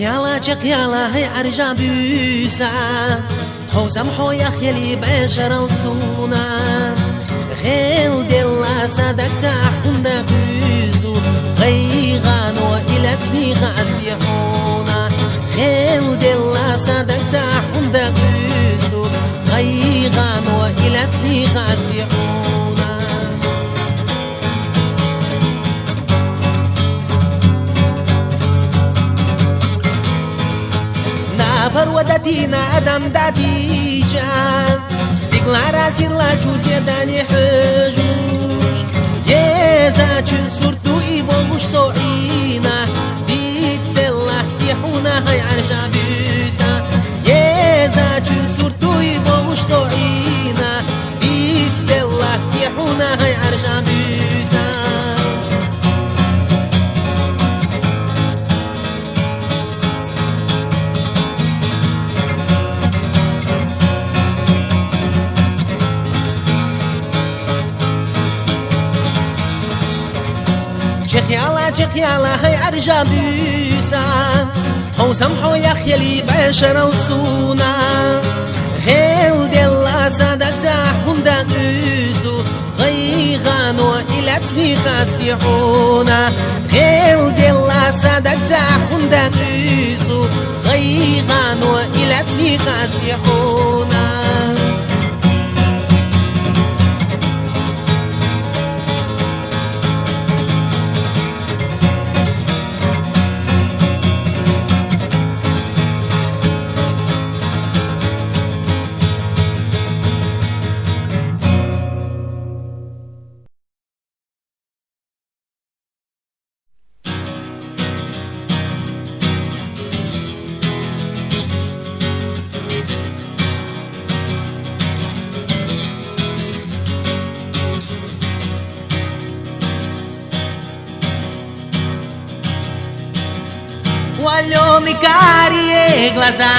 جقيالا هي أرجع بيسا خوزم حويا خيلي بشر الصونا خيل دلا صدق تحكم دقيزو غيغان وإلى تسنيخ أسلحونا خيل دلا صدق تحكم دقيزو غيغان وإلى تسنيخ أسلحونا Perwadadina Adam Dadija Stiglara zirla Juzia Dani Hejus Yezaçın surtu İbolmuş soğina Dit stella Tihuna hay arja büsa Yezaçın surtu İbolmuş soğina Dit stella Tihuna hay arja büsa جقيالا هي أرجع بيسا خوسم حويا خيلي بشر الصونا خيل دلا صدق تحكم دقيسو غيغان وإلى تسنيخ أسلحونا خيل دلا صدق تحكم دقيسو غيغان وإلى تسنيخ أسلحونا У Алены карие глаза,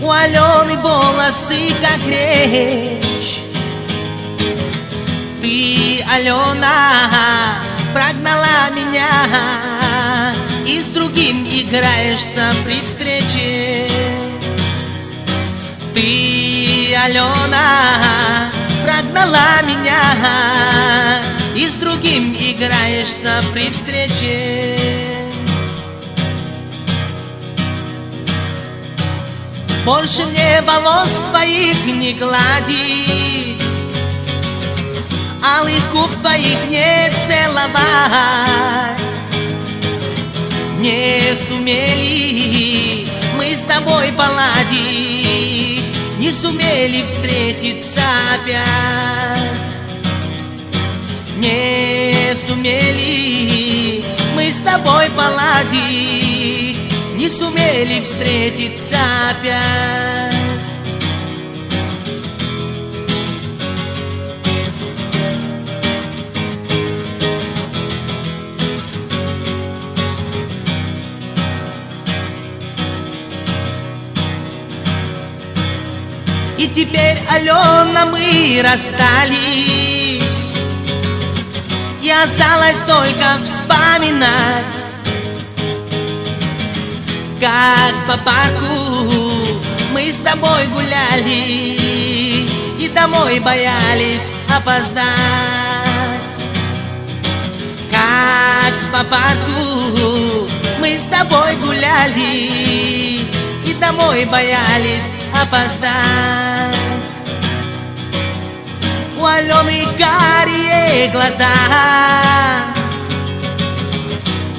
у Алены волосы как речь. Ты, Алена, прогнала меня и с другим играешься при встрече. Ты, Алена, прогнала меня и с другим играешься при встрече. Больше мне волос твоих не гладить, алых губ твоих не целовать. Не сумели мы с тобой поладить, не сумели встретиться опять. Не сумели мы с тобой поладить, не сумели встретиться опять. И теперь, Алена, мы расстались, и осталось только вспоминать, как по парку мы с тобой гуляли и домой боялись опоздать. Как по парку мы с тобой гуляли и домой боялись опоздать. У Алены карие глаза,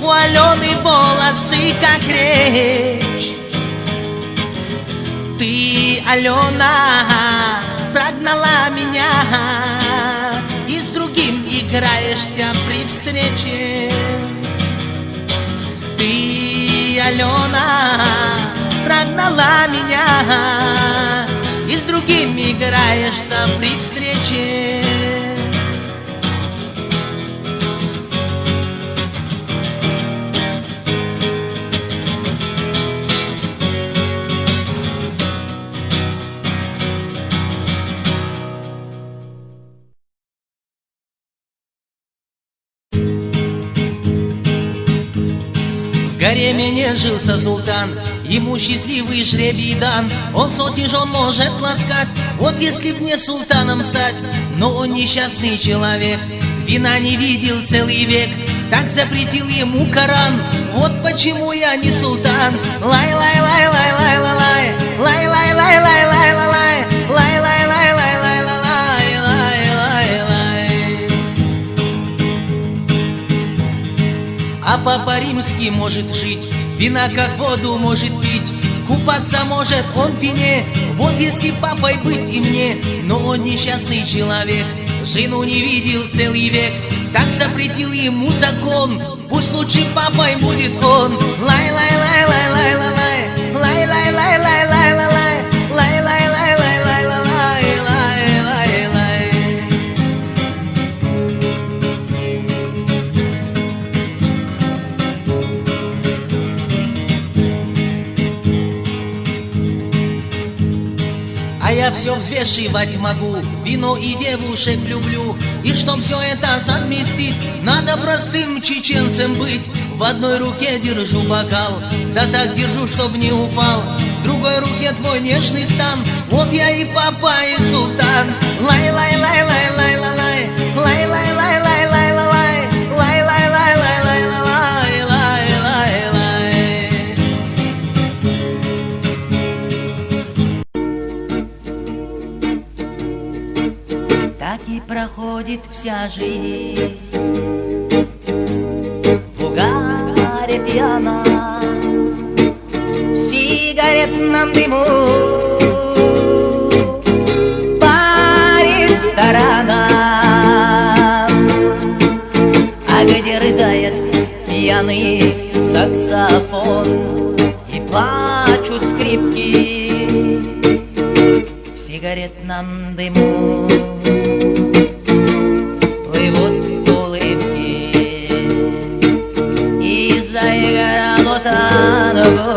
у Алены волосы как речь. Ты, Алена, прогнала меня и с другим играешься при встрече. Ты, Алена, прогнала меня и с другим играешься при встрече. гареме не жился султан, ему счастливый жребий дан. Он сотни жен может ласкать, вот если б мне султаном стать. Но он несчастный человек, вина не видел целый век, так запретил ему Коран. Вот почему я не султан. Лай-лай-лай-лай-лай-лай-лай, лай-лай-лай-лай-лай-лай, лай-лай-лай-лай-лай-лай-лай. А папа римский может жить, вина как воду может пить, купаться может он в вине. Вот если папой быть и мне, но он несчастный человек, жену не видел целый век, так запретил ему закон. Пусть лучше папой будет он. Лай-лай-лай-лай-лай-лай-лай, лай-лай-лай-лай-лай-лай, лай-лай-лай-лай-лай-лай-лай. А я все взвешивать могу, вино и девушек люблю. И чтоб все это совместить, надо простым чеченцем быть. В одной руке держу бокал, да так держу, чтоб не упал. В другой руке твой нежный стан, вот я и папа, и султан. Лай-лай-лай-лай-лай-лай-лай, лай-лай-лай-лай-лай-лай, лай-лай-лай-лай-лай-лай. Так и проходит вся жизнь в угаре пьяна, в сигаретном дыму, по ресторанам, а где рыдает пьяный саксофон и плачут скрипки в сигаретном дыму. Плывут улыбки, и заиграло танго,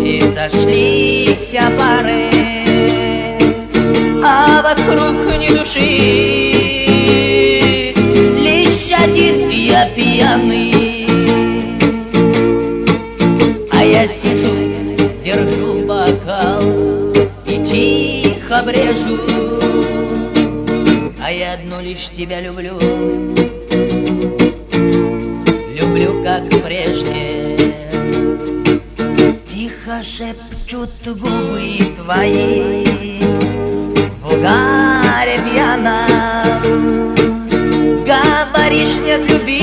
и сошлись пары, а вокруг ни души, лишь один я пьяный. А я сижу, держу бокал и тихо брежу. А я одну лишь тебя люблю, люблю как прежде. Тихо шепчут губы твои в угаре пьяном. Говоришь нет любви,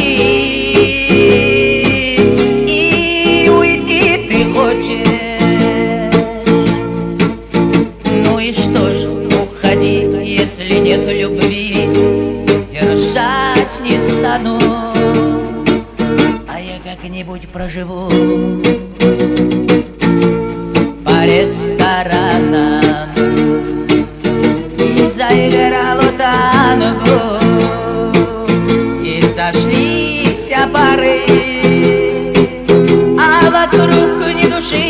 и уйти ты хочешь. Ну и что ж, уходи, если нет любви, держать не стану, а я как-нибудь проживу по ресторанам. И заиграло танго, и сошлись пары, а вокруг ни души,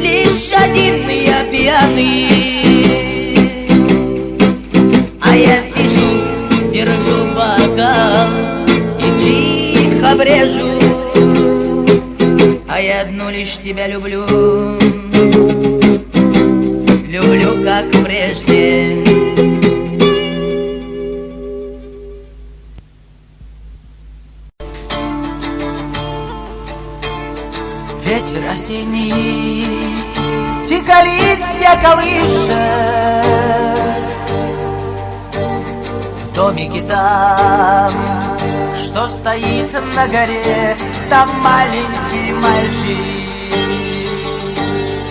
лишь один я пьяный. А я сижу, держу бокал и тихо брежу. А я одну лишь тебя люблю, люблю как прежде. Ветер осенний тихо листья колышет в домике там, что стоит на горе. Там маленький мальчик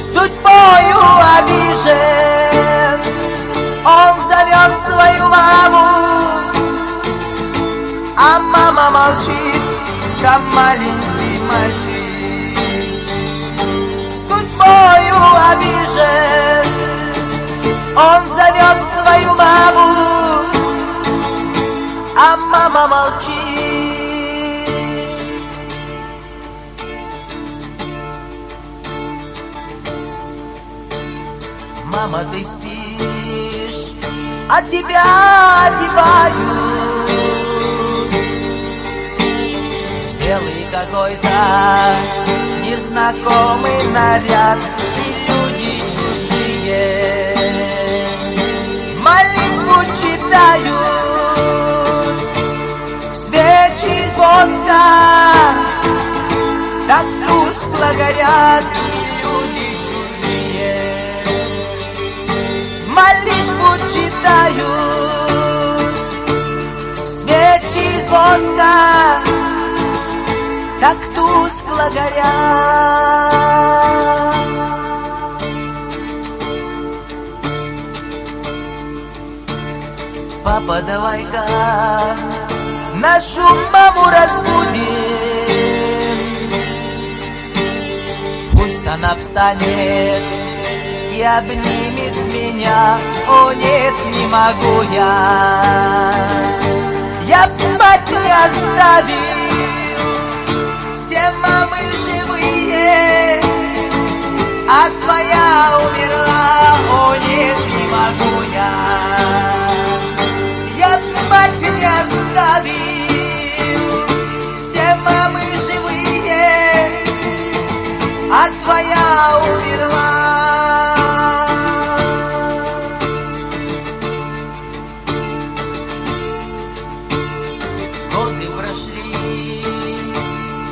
судьбою обижен. Он зовет свою маму, а мама молчит, как маленький мальчик судьбою обижен. Он зовет свою маму, а мама молчит. Мама, ты спишь, а тебя одевают какой-то незнакомый наряд и люди чужие молитву читают, свечи из воска так тускло горят, и люди чужие молитву читают, свечи из воска так тускло горят. Папа, давай-ка нашу маму разбудим, пусть она встанет и обнимет меня. О нет, не могу я б мать не оставил, все мамы живые, а твоя умерла. О нет, не могу я б мать не оставил, все мамы живые, а твоя умерла. Годы прошли,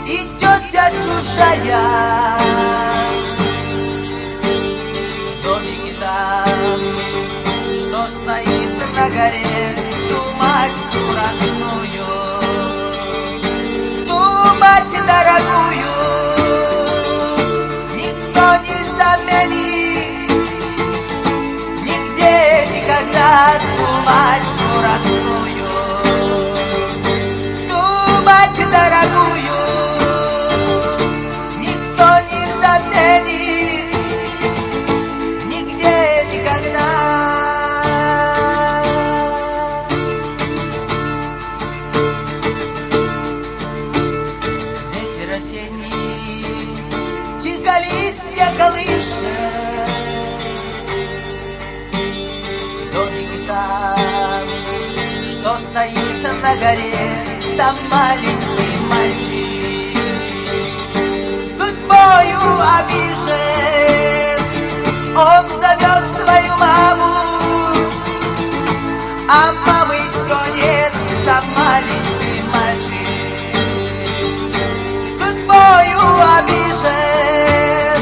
и тетя чужая в домике там, что стоит на горе, ту мать родную, ту мать дорогую никто не заменит, нигде никогда, ту мать родную, ту мать дорогую никто не заменит, нигде никогда. Ветер осенний тихо листья колышет, в домике там, что стоит на горе, там маленький мальчик судьбою обижен, он зовет свою маму, а мамы все нет, там маленький мальчик судьбою обижен,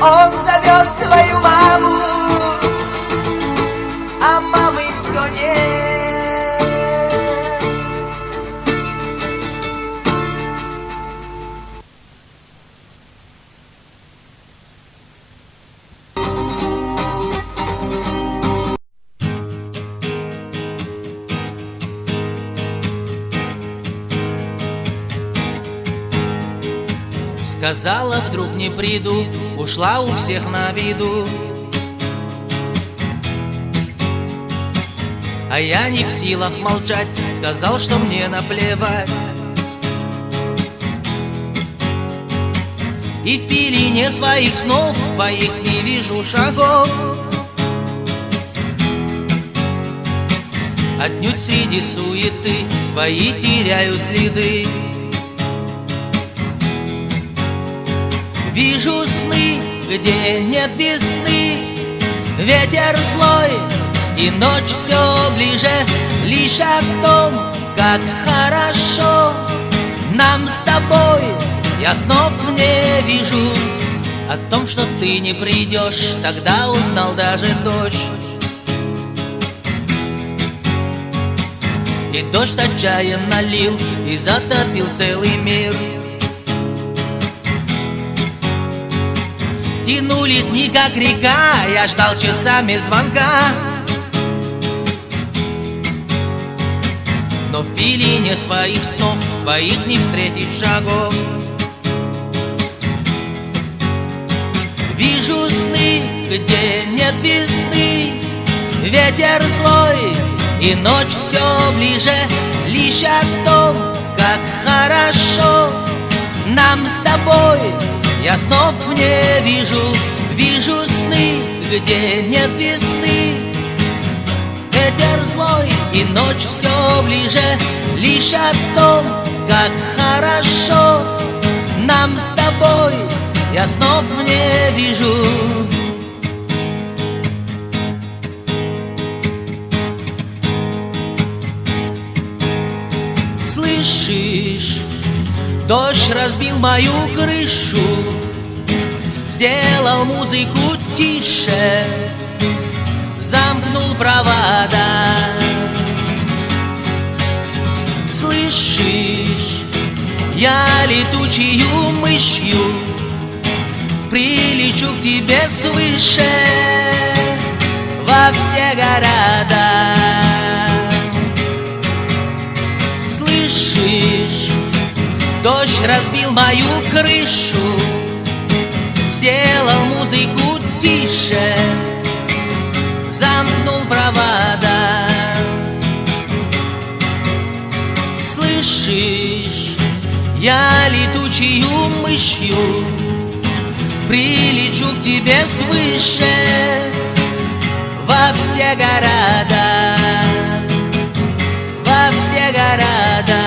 он зовет свою маму, а мамы все нет. Сказала, вдруг не приду, ушла у всех на виду. А я не в силах молчать, сказал, что мне наплевать. И в пелене своих снов твоих не вижу шагов. Отнюдь среди суеты твои теряю следы. Вижу сны, где нет весны, ветер злой, и ночь все ближе. Лишь о том, как хорошо нам с тобой, я снов не вижу. О том, что ты не придешь, тогда узнал даже дождь. И дождь отчаянно лил и затопил целый мир. Тянулись дни, как река, я ждал часами звонка. Но в пелене своих снов твоих не встретить шагов. Вижу сны, где нет весны, ветер злой, и ночь все ближе. Лишь о том, как хорошо нам с тобой, я снов не вижу. Вижу сны, где нет весны, ветер злой, и ночь все ближе. Лишь о том, как хорошо нам с тобой, я снов не вижу. Слышишь, дождь разбил мою крышу, сделал музыку тише, замкнул провода. Слышишь, я летучую мышью прилечу к тебе свыше во все города. Слышишь, дождь разбил мою крышу, сделал музыку тише, замкнул провода. Слышишь, я летучую мышью прилечу к тебе свыше во все города, во все города.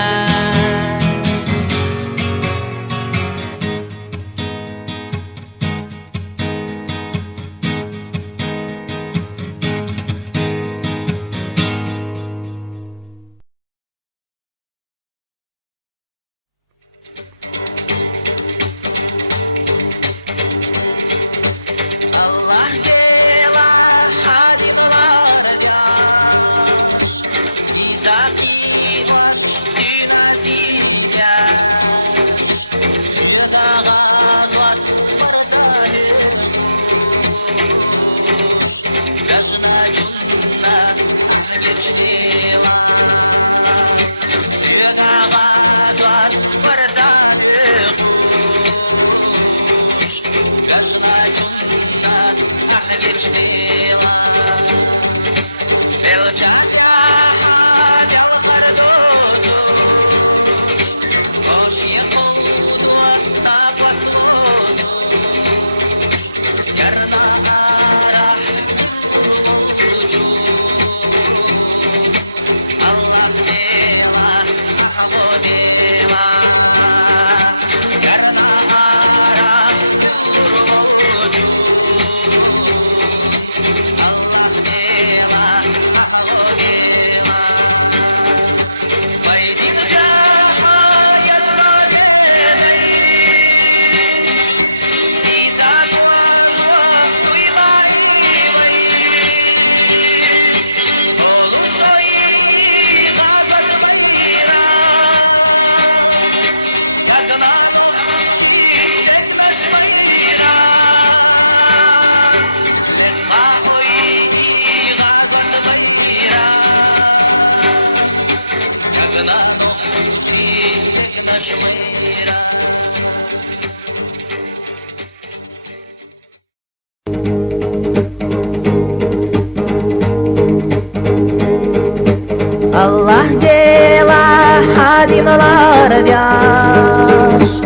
Allah dela hadinalar dias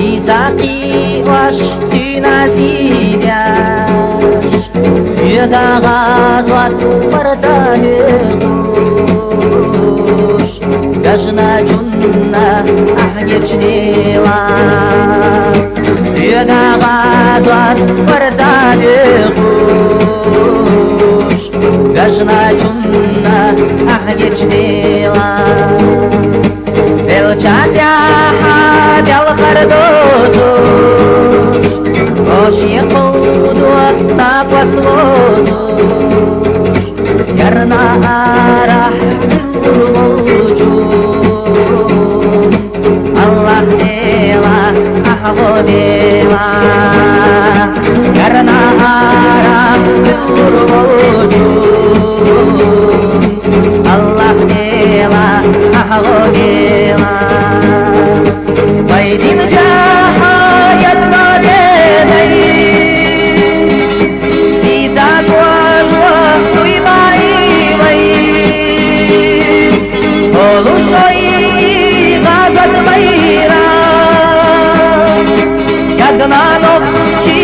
Isaqilash tünasidias Yuga gazvat barzanihush Gajna junna ahgirchnila Yuga gazvat barzanihush Gajna junna ahgirchnila Belchadyaha del khardozos Oshiqudot tapastvotos Yarna arah bilwujud Allah dela ahvo dela Yarna arah bilwujud Allah dela ahvo dela Baydin jaha yadna denay Siza gwajwa tuimai vay Olu shoyi gazat mayra Yadna nokchi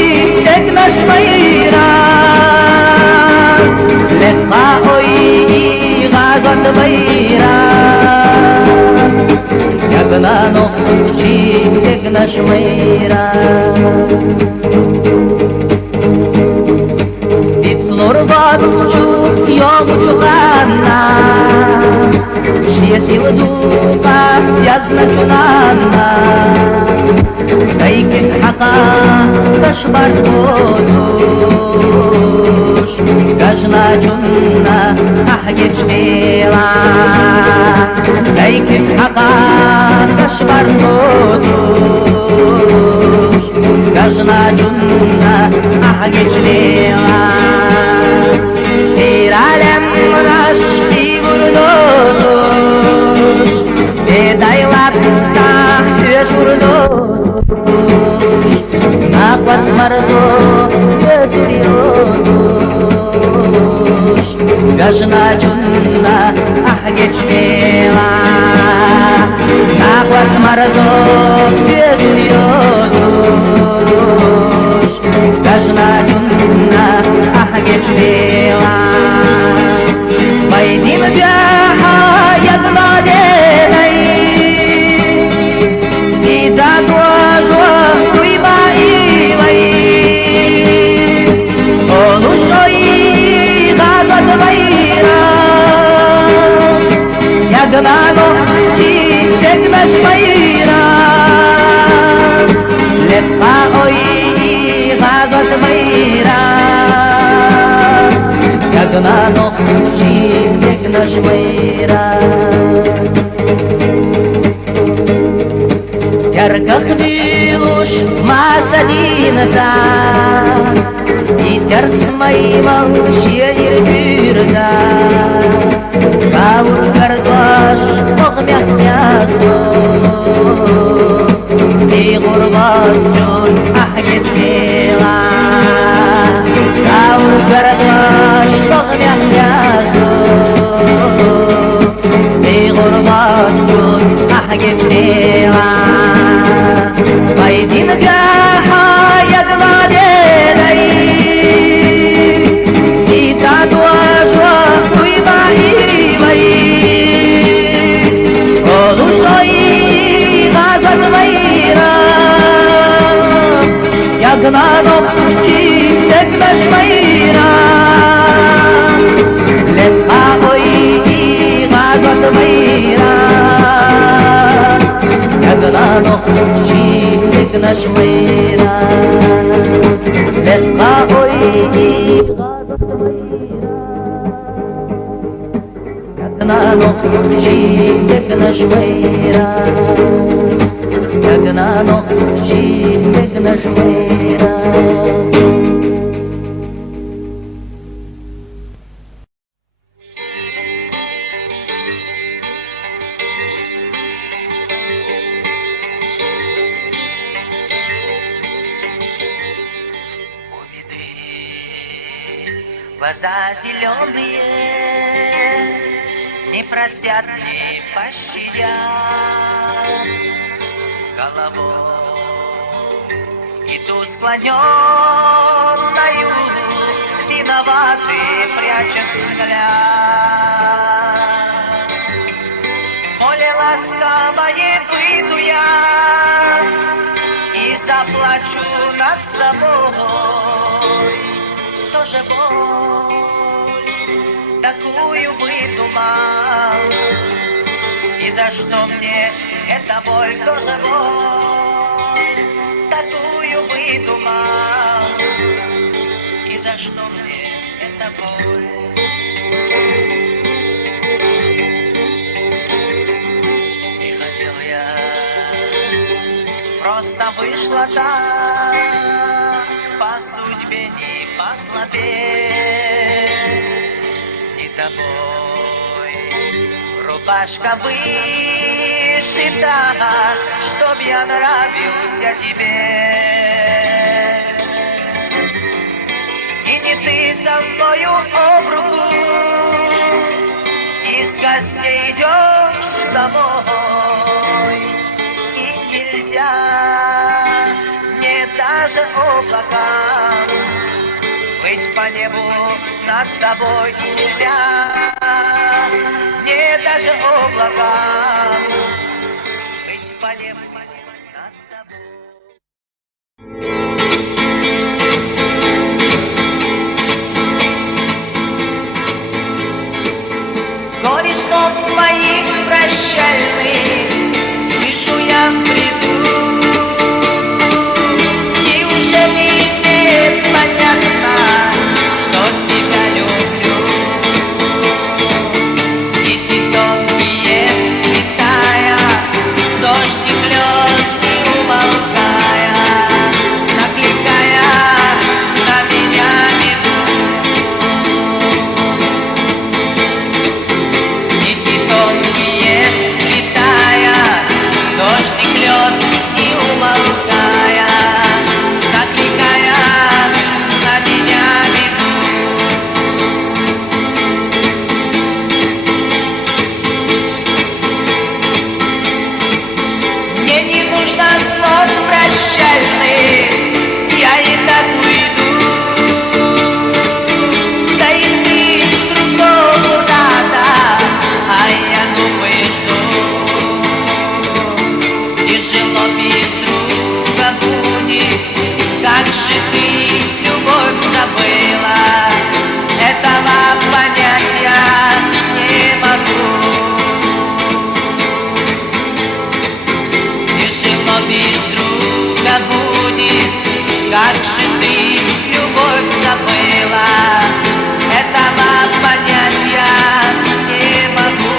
teknash mayra Lekha oyi gazat mayra Yadna наш мира. Слорватсчу йомучухана, шия сила духа язначунана, кайкин хака ташбарц бодуш, кажначунна ахгеч дела, кайкин хака ташбарц бодуш, кажначунна ахгеч дела. Сиралем наш игурдош, дедайлатта өшурдош, нақвас марзо өтүриодош, гажна чунна ахгечдела, нақвас марзо өтүриодош, гажна чунна ахгечдела. Байдим бяха яднаденай, сидza туажва туйбаивай, олушой газат вайра, яднано читек наш вайра, лепа ой газат вайра. Ягнано читек наш мира. Ярках вилуш масадинца, и терс моего щель бирца, каур картош огмях мясо, и гурбат жон ахгет вела, каур картош огмях мясо, и гурбат жон ахгет вела. Байдин гаха ягладенай, сица туажва туйбаивай, олушой газат вайра, ягнано читек наш вайра, лепа ой газат вайра, ягнано читек наш мира, лепа ой газат вайра, ягнано читек наш мира, ягнано читек наш мира. Глаза зеленые не простят, не пощадят. Головой иду склоненною, виноватый прячет взгляд. Поле ласковое выйду я и заплачу над собой. Тоже боль, такую выдумал, и за что мне эта боль, тоже боль, такую выдумал, и за что мне эта боль. Не хотел я, просто вышла так, по судьбе не послабее, не тобой рубашка вышита, чтоб я нравился тебе. И не ты со мною об руку из гостей идешь домой, и нельзя мне даже облакам быть по небу над тобой нельзя, мне даже облакам быть по небу над тобой. Как же ты любовь забыла, этого понять я не могу.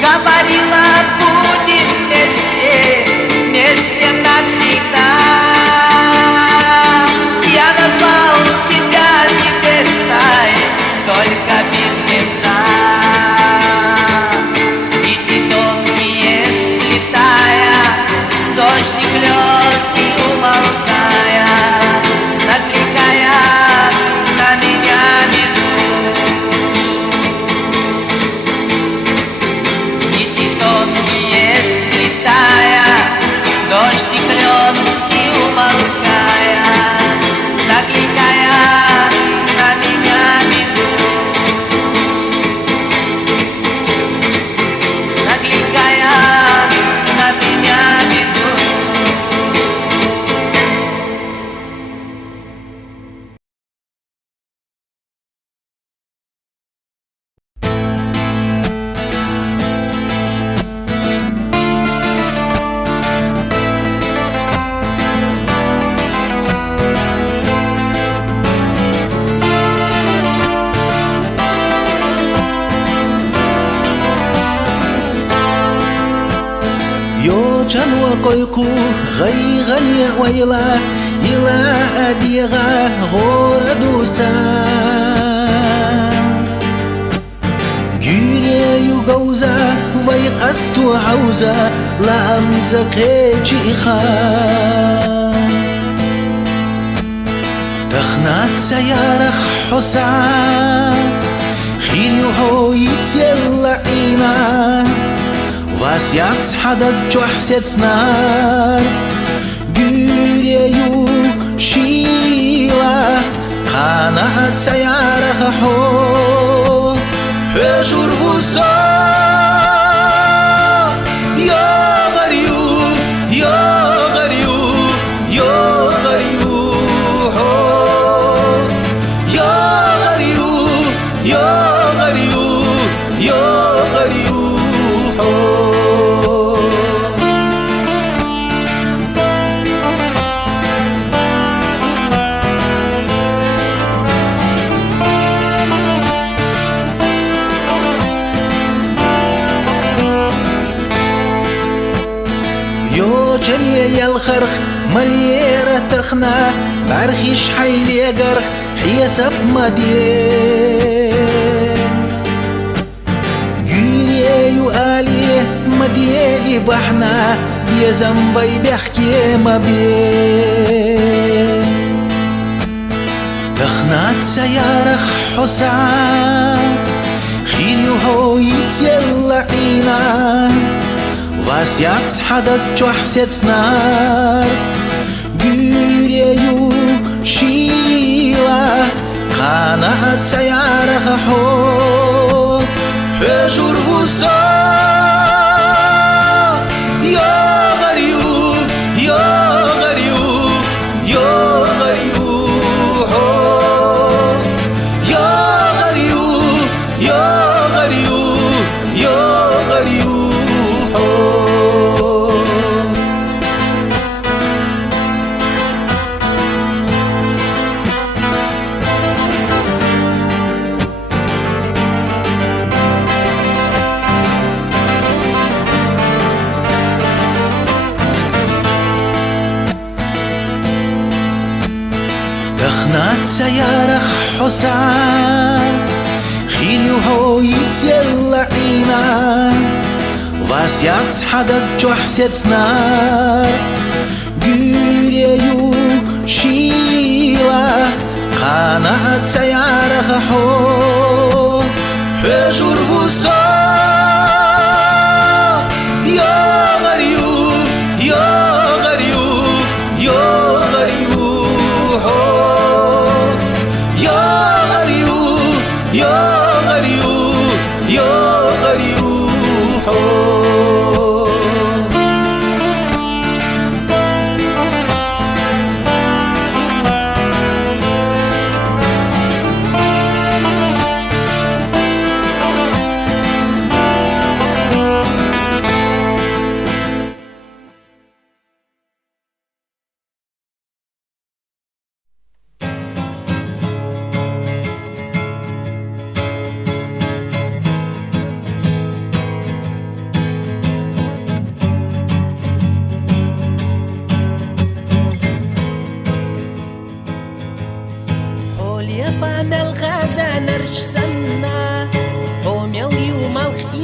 Говорила, будем вместе, вместе навсегда. Я назвал тебя невестой, только без венца. И ты тонкие сплетая, дождик лед не умолкая, накликая на меня беду. И ты тонкие сплетая, дождик лед не умолкая, накликая на меня беду. Накликая на меня беду. يوجن وقيكو غي غني ويلا إلى أديغا غور دوسا جيري يغوزا ويقستو عوزا لا أمزقي جيخا تخنات سيارخ حسان خير يهو يتيلا إينا Was jetzt hat durchsetzt nach Güreyu Shila Qanat sayara ho Hejur wusa Ya gariyu Ya gariyu Ya gariyu ho Ya gariyu Ya gariyu Ya gariyu ho جنيه الخرخ مليرة تخنا برخيش حيلي قرخ حيسب مديه جيري يؤاليه مديه بحنا يزنبي بيحكي ما بيه تخنات سيارخ حسان خير يهو يتسيلا عينا Was jetzt hat durchsetzt nach Güreyu Shila Qanat sayara ho Hejur wusa Ya gariyu Ya gariyu Ya gariyu ho Ya gariyu Ya gariyu Ya gariyu ho تخنات سيارخ حسان خير يهو يتسيلا عينا Was jetzt hat durchsetzt nach Güreyu Shila Qanat sayara ho Hejur wusa Ya gariyu Ya gariyu Ya gariyu ho Ya gariyu Ya gariyu Ya gariyu ho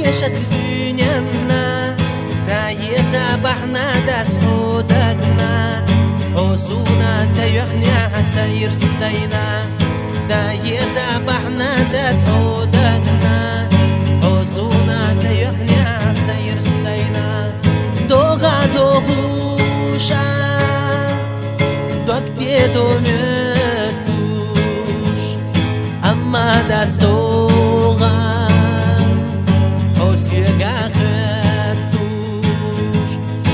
خيشت دنيانا تايزا بحنا داتودقنا حسونا تيخنيا سير ستينا تايزا بحنا داتودقنا حسونا تيخنيا سير ستينا دوغا دوغوشا دوكتي دوميتوش أما دات دوغا حسيقا خدوش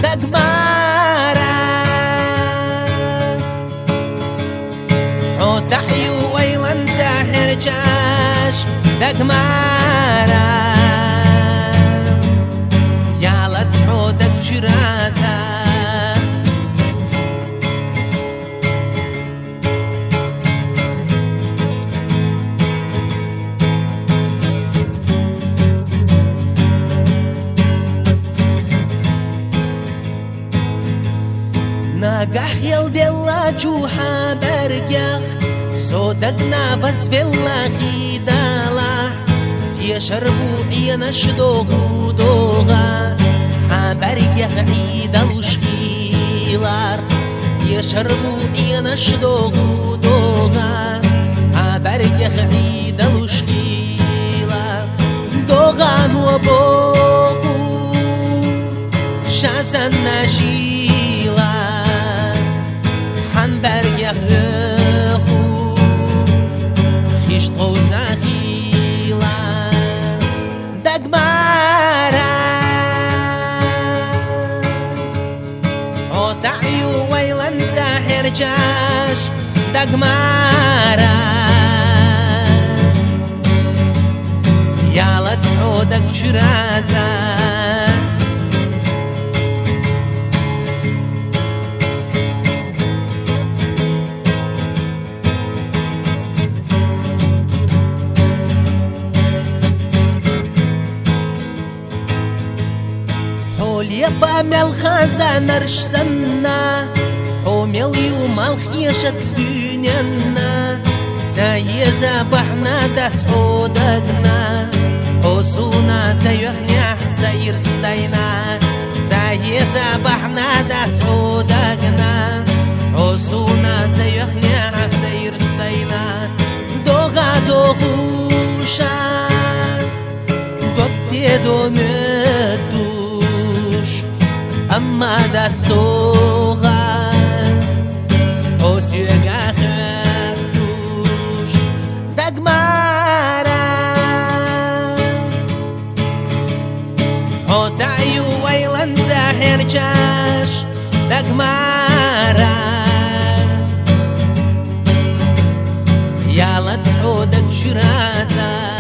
دقمارا حوتعيو ويلن ساحر جاش دقمارا يالا تحودك جراتا ناقح يلدلا جوحا برقيخ صدقنا بس في الله خيدالا يشربوا عينا شدوغو دوغا حبرقيخ عيدالو شخيلار يشربوا عينا شدوغو دوغا حبرقيخ عيدالو شخيلار دوغان وبوغو شاسن نجيلا حنبرقيخ خيش طوزا خيلا دقمارا حوتعيو ويلن زاحر جاش دقمارا يالا تسعودك جراتا يبا مال خزانة رشسنا حومل يوم الخيشة دنيانا تايزا بحنا داتودقنا حسونا تيخنيا سير ستينا تايزا بحنا داتودقنا حسونا تيخنيا سير ستينا دوغا دوغوشا دوكتي دوميتو أما دات دوغا حسيقا خدوش دقمارا حوتعيو ويلن زاحر جاش دقمارا يالا تحودك جراتا